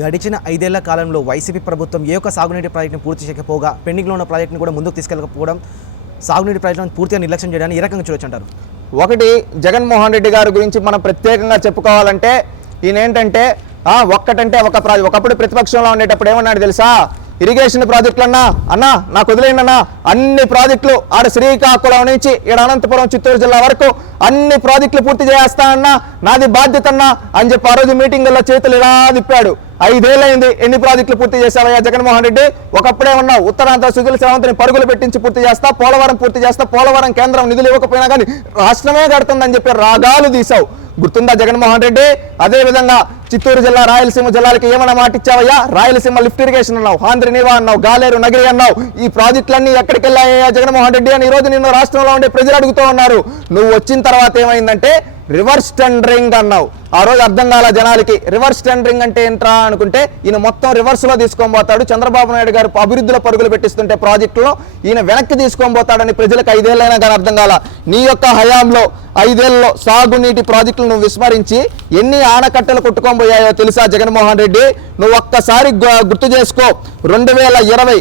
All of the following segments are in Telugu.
గడిచిన 5 ఏళ్ల కాలంలో వైసీపీ ప్రభుత్వం ఏ ఒక్క సాగునీటి ప్రాజెక్టును పూర్తి చేయకపోగా పెండింగ్లో ఉన్న ప్రాజెక్టును కూడా ముందుకు తీసుకెళ్ళకపోవడం సాగునీటి ప్రాజెక్టులను పూర్తిగా నిర్లక్ష్యం చేయడాన్ని ఏ రకంగా చూడొచ్చు అంటారు? ఒకటి, జగన్మోహన్ రెడ్డి గారి గురించి మనం ప్రత్యేకంగా చెప్పుకోవాలంటే ఈయన ఏంటంటే ఒక్కటంటే ఒక ప్రాజెక్ట్. ఒకప్పుడు ప్రతిపక్షంలో ఉండేటప్పుడు ఏమన్నాడు తెలుసా? ఇరిగేషన్ ప్రాజెక్టులు అన్నా నాకు వదిలేయండి అన్నా, అన్ని ప్రాజెక్టులు ఆడ శ్రీకాకుళం నుంచి ఈడ అనంతపురం చిత్తూరు జిల్లా వరకు అన్ని ప్రాజెక్టులు పూర్తి చేస్తా అన్నా, నాది బాధ్యత అన్నా అని చెప్పి ఆ రోజు మీటింగుల్లో చేతులు ఇలా తిప్పాడు. 5 ఏళ్ళైంది, ఎన్ని ప్రాజెక్టులు పూర్తి చేశావయ్యా జగన్మోహన్ రెడ్డి? ఒకప్పుడే ఉన్నావు ఉత్తరాంధ్ర సుజల శ్రవంతిని పరుగులు పెట్టించి పూర్తి చేస్తా, పోలవరం పూర్తి చేస్తా, పోలవరం కేంద్రం నిధులు ఇవ్వకపోయినా కానీ రాష్ట్రమే కడుతుందని చెప్పి రాగాలు తీసావు. గుర్తుందా జగన్మోహన్ రెడ్డి? అదే విధంగా చిత్తూరు జిల్లా రాయలసీమ జిల్లాలకి ఏమైనా మాట ఇచ్చావయ్యా? రాయలసీమ లిఫ్ట్ ఇరిగేషన్ అన్నావు, ఆంధ్ర నీవా అన్నావు, గాలేరు నగిరి అన్నావు. ఈ ప్రాజెక్టులన్నీ ఎక్కడికి వెళ్ళాయా జగన్మోహన్ రెడ్డి అని ఈ రోజు నిన్ను రాష్ట్రంలో ఉండే ప్రజలు అడుగుతూ ఉన్నారు. నువ్వు వచ్చిన తర్వాత ఏమైందంటే రివర్స్ టెండరింగ్ అన్నావు. ఆ రోజు అర్థం కాల జనాలకి. రివర్స్ టెండరింగ్ అంటే ఏంట్రా అనుకుంటే ఈయన మొత్తం రివర్స్ లో తీసుకొని పోతాడు. చంద్రబాబు నాయుడు గారు అభివృద్ధిలో పరుగులు పెట్టిస్తుంటే ప్రాజెక్టులో ఈయన వెనక్కి తీసుకొని పోతాడని ప్రజలకు 5 ఏళ్ళైనా కానీ అర్థం కాల. నీ యొక్క హయాంలో 5 ఏళ్ళలో సాగునీటి ప్రాజెక్టులు నువ్వు విస్మరించి ఎన్ని ఆనకట్టలు కొట్టుకొని పోయాయో తెలుసా జగన్మోహన్ రెడ్డి? నువ్వు ఒక్కసారి గుర్తు చేసుకో. 2020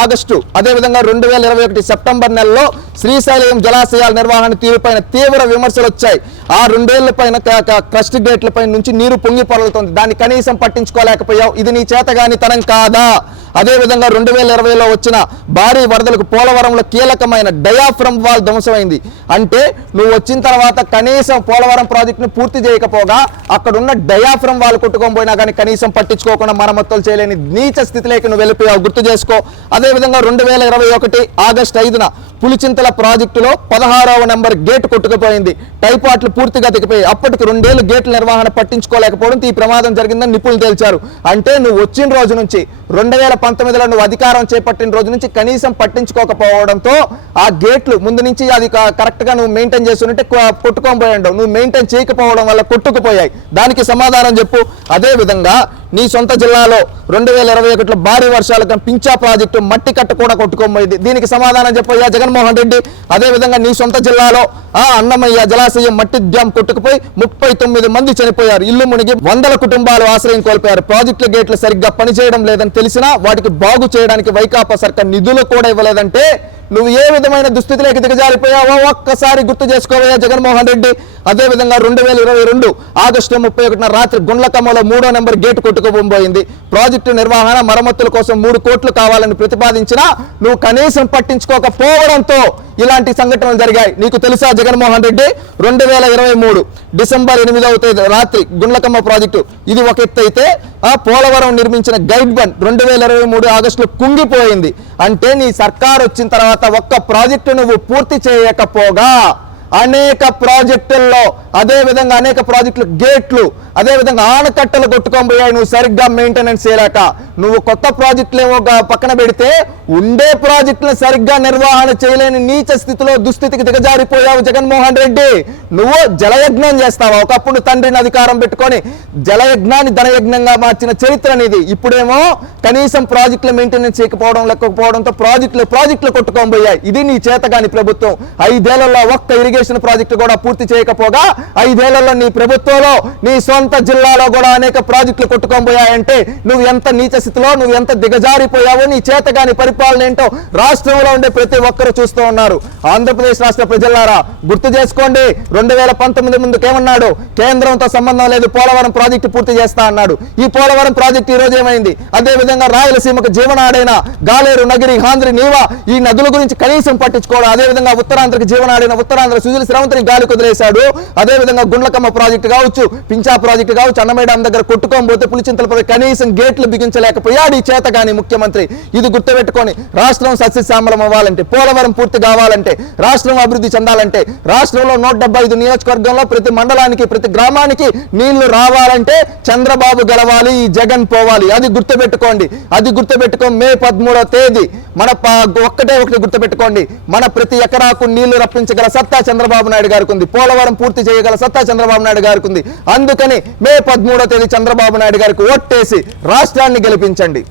ఆగస్టు అదేవిధంగా 2021 సెప్టెంబర్ నెలలో శ్రీశైలం జలాశయాల నిర్వహణ తీరుపైన తీవ్ర విమర్శలు వచ్చాయి. ఆ 2 ఏళ్ల పైన క్రస్ట్ గేట్ల పైన నుంచి నీరు పొంగి పొరలుతుంది. దాన్ని కనీసం పట్టించుకోలేకపోయావు. ఇది నీ చేతగాని తనం కాదా? అదేవిధంగా 2020లో వచ్చిన భారీ వరదలకు పోలవరంలో కీలకమైన డయాఫ్రమ్ వాల్ ధ్వంసమైంది. అంటే నువ్వు వచ్చిన తర్వాత కనీసం పోలవరం ప్రాజెక్టును పూర్తి చేయకపోగా అక్కడున్న డయాఫ్రమ్ వాల్ కొట్టుకొని పోయినా కానీ కనీసం పట్టించుకోకుండా మరమ్మతులు చేయలేని నీచ స్థితిలోకి నువ్వు వెళ్ళిపోయావు. గుర్తు చేసుకో. అదేవిధంగా 2021 ఆగస్టు 5న పులిచింతల ప్రాజెక్టులో 16వ నెంబర్ గేట్ కొట్టుకుపోయింది. టైపాట్లు పూర్తిగా తెగిపోయాయి. అప్పటికి 2 ఏళ్లు గేట్ల నిర్వహణ పట్టించుకోలేకపోవడంతో ఈ ప్రమాదం జరిగిందని నిపుణులు తేల్చారు. అంటే నువ్వు వచ్చిన రోజు నుంచి 2019లో నువ్వు అధికారం చేపట్టిన రోజు నుంచి కనీసం పట్టించుకోకపోవడంతో ఆ గేట్లు ముందు నుంచి అది కరెక్ట్ గా నువ్వు మెయింటైన్ చేస్తుంటే కొట్టుకొని పోయాడు. నువ్వు మెయింటైన్ చేయకపోవడం వల్ల కొట్టుకుపోయాయి. దానికి సమాధానం చెప్పు. అదే విధంగా నీ సొంత జిల్లాలో 2021లో భారీ వర్షాలకు పించా ప్రాజెక్టు మట్టి కట్ట కూడా కొట్టుకోబోయింది. దీనికి సమాధానం చెప్పయ్యా జగన్మోహన్ రెడ్డి. అదే విధంగా నీ సొంత జిల్లాలో అన్నమయ్య జలాశయం మట్టి డ్యాం కొట్టుకుపోయి 39 మంది చనిపోయారు. ఇల్లు మునిగి 100 కుటుంబాలు ఆశ్రయం కోల్పోయారు. ప్రాజెక్టుల గేట్లు సరిగ్గా పనిచేయడం లేదని తెలిసినా వాటికి బాగు చేయడానికి వైకాపా సర్కార్ నిధులు కూడా ఇవ్వలేదంటే నువ్వు ఏ విధమైన దుస్థితిలోకి దిగజారిపోయావో ఒక్కసారి గుర్తు చేసుకోవయ్యా జగన్మోహన్ రెడ్డి. అదేవిధంగా 2022 ఆగస్టు 31న రాత్రి గుండ్లకమ్మలో 3వ నెంబర్ గేటు కొట్టుకుపోయింది. ప్రాజెక్టు నిర్వహణ మరమ్మతుల కోసం 3 కోట్లు కావాలని ప్రతిపాదించినా నువ్వు కనీసం పట్టించుకోకపోవడంతో ఇలాంటి సంఘటనలు జరిగాయి. నీకు తెలుసా జగన్మోహన్ రెడ్డి? 2023 డిసెంబర్ 8వ తేదీ రాత్రి గుండ్లకమ్మ ప్రాజెక్టు ఇది ఒక ఎత్తు అయితే పోలవరం నిర్మించిన గైడ్ బండ్ 2023 ఆగస్టులో కుంగిపోయింది. అంటే నీ సర్కార్ వచ్చిన తర్వాత ఒక్క ప్రాజెక్టు నువ్వు పూర్తి చేయకపోగా అనేక ప్రాజెక్టుల్లో అదేవిధంగా అనేక ప్రాజెక్టులు గేట్లు అదేవిధంగా ఆనకట్టలు కొట్టుకొని పోయాయి. నువ్వు సరిగ్గా మెయింటెనెన్స్ చేయలేక నువ్వు కొత్త ప్రాజెక్టులు ఏమో పక్కన పెడితే ఉండే ప్రాజెక్టులను సరిగ్గా నిర్వహణ చేయలేని నీచ స్థితిలో దుస్థితికి దిగజారిపోయావు జగన్మోహన్ రెడ్డి. నువ్వు జలయజ్ఞం చేస్తావా? ఒకప్పుడు తండ్రిని అధికారం పెట్టుకొని జలయజ్ఞాన్ని ధనయజ్ఞంగా మార్చిన చరిత్ర అనేది. ఇప్పుడేమో కనీసం ప్రాజెక్టుల మెయింటెనెన్స్ చేయకపోవడంతో ప్రాజెక్టులు కొట్టుకొని పోయాయి. ఇది నీ చేతగాని ప్రభుత్వం. 5 ఏళ్లలో ఒక్క ఇరిగేషన్ ప్రాజెక్టు కూడా పూర్తి చేయకపోగా 5 ఏళ్లలో నీ ప్రభుత్వంలో నీ సొంత జిల్లాలో కూడా అనేక ప్రాజెక్టులు కొట్టుకొని పోయాయంటే నువ్వు ఎంత నీచ స్థితిలో నువ్వు ఎంత దిగజారిపోయావో నీ చేతగాని పరిపాలన ఏంటో రాష్ట్రంలో ఉండే ప్రతి ఒక్కరు చూస్తూ ఉన్నారు. ఆంధ్రప్రదేశ్ రాష్ట్ర ప్రజలారా గుర్తు చేసుకోండి. 2019 ముందుకేమన్నాడు? కేంద్రంతో సంబంధం లేదు, పోలవరం ప్రాజెక్టు పూర్తి చేస్తా అన్నాడు. ఈ పోలవరం ప్రాజెక్టు ఈ రోజు ఏమైంది? అదే విధంగా రాయలసీమకు జీవనాడైన గాలేరు నగిరి ఆంధ్ర నీవా ఈ నదుల గురించి కనీసం పట్టించుకోవడం. అదే విధంగా ఉత్తరాంధ్రకి జీవనాడైన ఉత్తరాంధ్ర సుజల శ్రవంతిని గాలి కుదిలేశాడు. అదే విధంగా గుండ్లకమ్మ ప్రాజెక్టు కావచ్చు, పించా ప్రాజెక్టు కావచ్చు, అన్నమయ్య డ్యాం దగ్గర కొట్టుకోబోతే పులిచింతలపై కనీసం గేట్లు బిగించలేకపోయాడు ఈ చేతగాని ముఖ్యమంత్రి. ఇది గుర్తుపెట్టుకొని రాష్ట్రం సస్యశ్యామలం అవ్వాలంటే, పోలవరం పూర్తి కావాలంటే, రాష్ట్రం అభివృద్ధి చెందాలంటే, రాష్ట్రంలో 175 నియోజకవర్గంలో ప్రతి మండలానికి ప్రతి గ్రామానికి నీళ్లు రావాలంటే చంద్రబాబు గెలవాలి, ఈ జగన్ పోవాలి. అది గుర్తుపెట్టుకోండి. అది గుర్తుపెట్టుకో. మే 13వ తేదీ మన ఒకటి గుర్తుపెట్టుకోండి. మన ప్రతి ఎకరాకు నీళ్లు రప్పించగల సత్తా చంద్రబాబు నాయుడు గారికి ఉంది. పోలవరం పూర్తి చేయగల సత్తా చంద్రబాబు నాయుడు గారికి ఉంది. అందుకని మే 13వ తేదీ చంద్రబాబు నాయుడు గారికి ఓట్టేసి రాష్ట్రాన్ని గెలిపించండి.